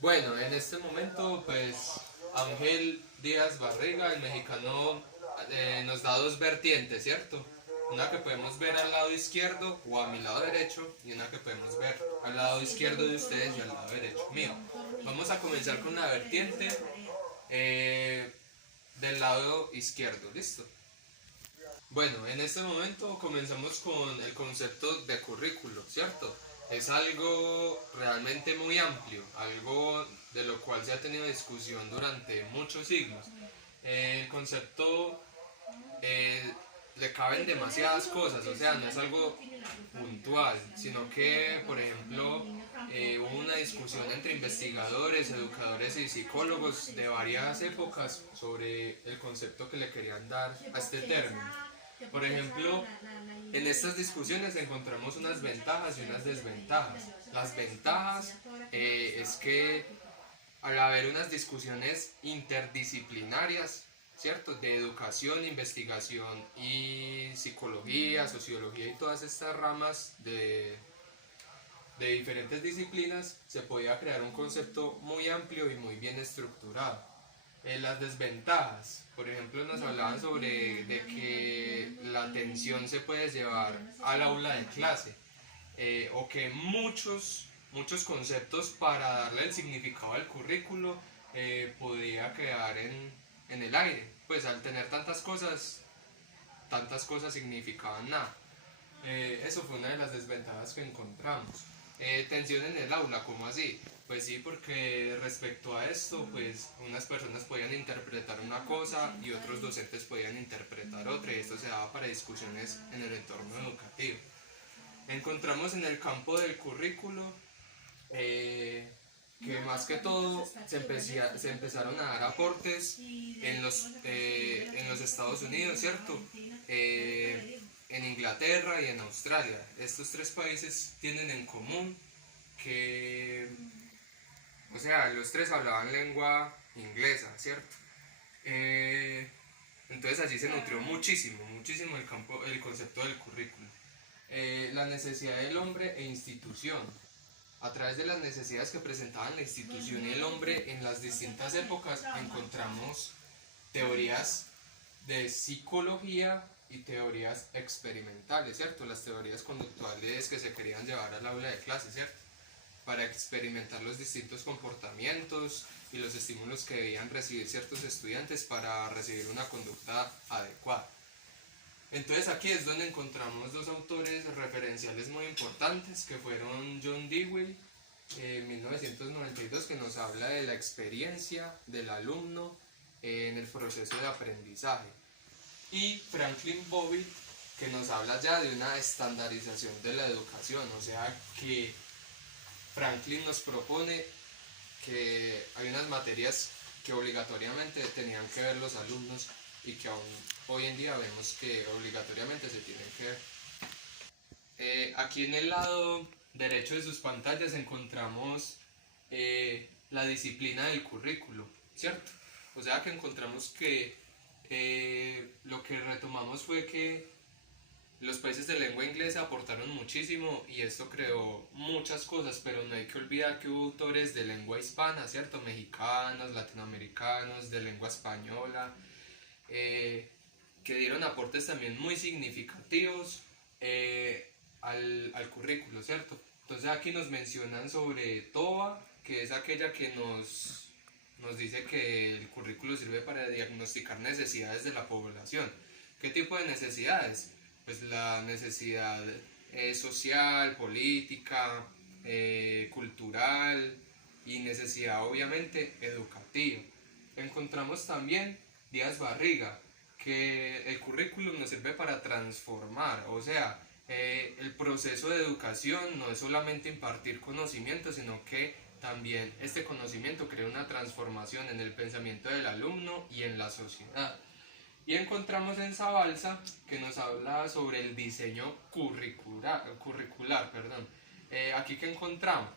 Bueno, en este momento, pues Ángel Díaz Barriga, el mexicano, nos da dos vertientes, ¿cierto? Una que podemos ver al lado izquierdo o a mi lado derecho y una que podemos ver al lado izquierdo de ustedes y al lado derecho mío. Vamos a comenzar con la vertiente eh, del lado izquierdo, ¿listo? Bueno, en este momento comenzamos con el concepto de currículo, ¿cierto? Es algo realmente muy amplio, algo de lo cual se ha tenido discusión durante muchos siglos. El concepto eh, le caben demasiadas cosas, o sea, no es algo puntual, sino que, por ejemplo, hubo una discusión entre investigadores, educadores y psicólogos de varias épocas sobre el concepto que le querían dar a este término. Por ejemplo, en estas discusiones encontramos unas ventajas y unas desventajas. Las ventajas es que al haber unas discusiones interdisciplinarias, ¿cierto? De educación, investigación y psicología, sociología y todas estas ramas de diferentes disciplinas, se podía crear un concepto muy amplio y muy bien estructurado. Las desventajas, por ejemplo, nos hablaban sobre de que la atención se puede llevar al aula de clase o que muchos conceptos para darle el significado al currículo podía quedar en el aire. Pues al tener tantas cosas significaban nada. Eso fue una de las desventajas que encontramos. Tensión en el aula, ¿cómo así? Pues sí, porque respecto a esto, pues unas personas podían interpretar una cosa y otros docentes podían interpretar otra, y esto se daba para discusiones en el entorno educativo. Encontramos en el campo del currículo eh, que más que todo se empezaron a dar aportes en los Estados Unidos, ¿cierto? En Inglaterra y en Australia. Estos tres países tienen en común que, o sea, los tres hablaban lengua inglesa, ¿cierto? Eh, entonces allí se nutrió muchísimo el concepto del currículo. La necesidad del hombre e institución. A través de las necesidades que presentaban la institución y el hombre en las distintas épocas encontramos teorías de psicología y teorías experimentales, ¿cierto? Las teorías conductuales que se querían llevar al aula de clase, ¿cierto? Para experimentar los distintos comportamientos y los estímulos que debían recibir ciertos estudiantes para recibir una conducta adecuada. Entonces aquí es donde encontramos dos autores referenciales muy importantes que fueron John Dewey en 1992, que nos habla de la experiencia del alumno en el proceso de aprendizaje, y Franklin Bovey, que nos habla ya de una estandarización de la educación, o sea que Franklin nos propone que hay unas materias que obligatoriamente tenían que ver los alumnos y que aún hoy en día vemos que obligatoriamente se tienen que ver. Aquí en el lado derecho de sus pantallas encontramos la disciplina del currículo, ¿cierto? O sea que encontramos que lo que retomamos fue que los países de lengua inglesa aportaron muchísimo y esto creó muchas cosas, pero no hay que olvidar que hubo autores de lengua hispana, ¿cierto? Mexicanos, latinoamericanos, de lengua española, eh, que dieron aportes también muy significativos al currículo, ¿cierto? Entonces aquí nos mencionan sobre TOA, que es aquella que nos dice que el currículo sirve para diagnosticar necesidades de la población. ¿Qué tipo de necesidades? Pues la necesidad social, política, cultural y necesidad obviamente educativa. Encontramos también Díaz Barriga, que el currículum nos sirve para transformar, o sea, el proceso de educación no es solamente impartir conocimiento, sino que también este conocimiento crea una transformación en el pensamiento del alumno y en la sociedad. Y encontramos en Zabalza que nos habla sobre el diseño curricular, perdón. Aquí que encontramos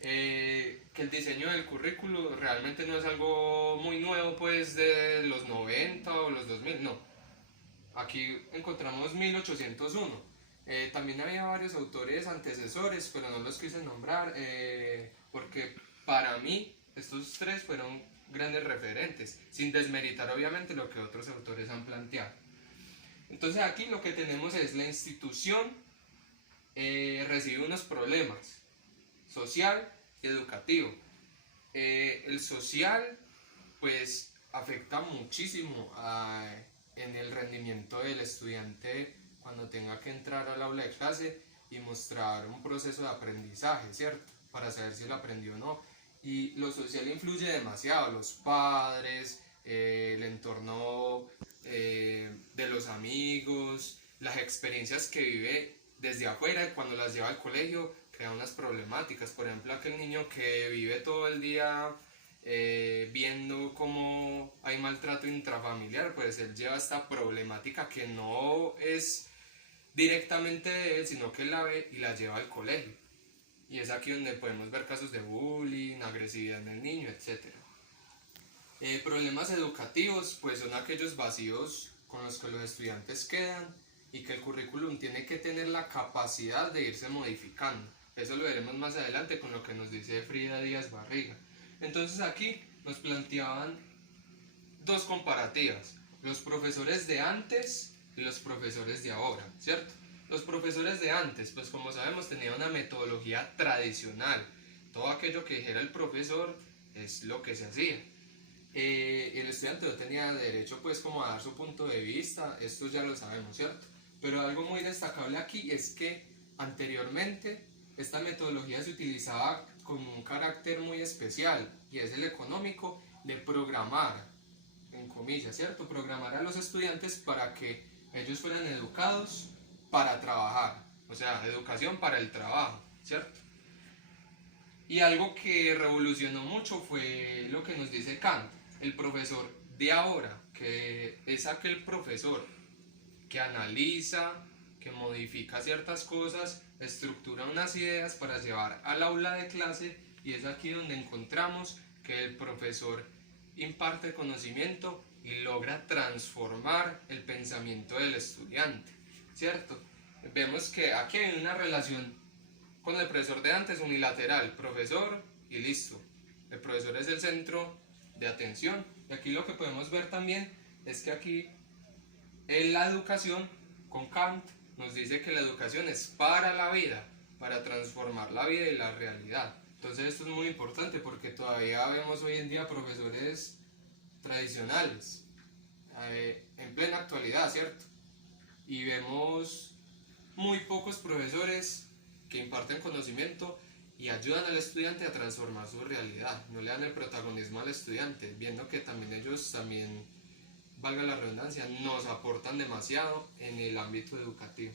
que el diseño del currículo realmente no es algo muy nuevo pues de los 90 o los 2000, no. Aquí encontramos 1801. También había varios autores antecesores, pero no los quise nombrar porque para mí Estos tres fueron grandes referentes, sin desmeritar obviamente lo que otros autores han planteado. Entonces aquí lo que tenemos es la institución recibe unos problemas, social y educativo. El social pues afecta muchísimo en el rendimiento del estudiante cuando tenga que entrar al aula de clase y mostrar un proceso de aprendizaje, ¿cierto? Para saber si lo aprendió o no. Y lo social influye demasiado, los padres, el entorno de los amigos, las experiencias que vive desde afuera cuando las lleva al colegio, crea unas problemáticas. Por ejemplo, aquel niño que vive todo el día viendo cómo hay maltrato intrafamiliar, pues él lleva esta problemática que no es directamente de él, sino que la ve y la lleva al colegio. Y es aquí donde podemos ver casos de bullying, agresividad en el niño, etc. Problemas educativos, pues son aquellos vacíos con los que los estudiantes quedan y que el currículum tiene que tener la capacidad de irse modificando. Eso lo veremos más adelante con lo que nos dice Frida Díaz Barriga. Entonces aquí nos planteaban dos comparativas, los profesores de antes y los profesores de ahora, ¿cierto? Los profesores de antes, pues como sabemos, tenían una metodología tradicional. Todo aquello que dijera el profesor es lo que se hacía. El estudiante no tenía derecho pues como a dar su punto de vista, esto ya lo sabemos, ¿cierto? Pero algo muy destacable aquí es que anteriormente esta metodología se utilizaba con un carácter muy especial y es el económico de programar, en comillas, ¿cierto? Programar a los estudiantes para que ellos fueran educados para trabajar, o sea, educación para el trabajo, ¿cierto? Y algo que revolucionó mucho fue lo que nos dice Kant, el profesor de ahora, que es aquel profesor que analiza, que modifica ciertas cosas, estructura unas ideas para llevar al aula de clase, y es aquí donde encontramos que el profesor imparte conocimiento y logra transformar el pensamiento del estudiante, ¿cierto? Vemos que aquí hay una relación con el profesor de antes unilateral, profesor y listo. El profesor es el centro de atención. Y aquí lo que podemos ver también es que aquí en la educación, con Kant, nos dice que la educación es para la vida, para transformar la vida y la realidad. Entonces esto es muy importante porque todavía vemos hoy en día profesores tradicionales, en plena actualidad, ¿cierto? Y vemos muy pocos profesores que imparten conocimiento y ayudan al estudiante a transformar su realidad, no le dan el protagonismo al estudiante, viendo que también ellos también, valga la redundancia, nos aportan demasiado en el ámbito educativo.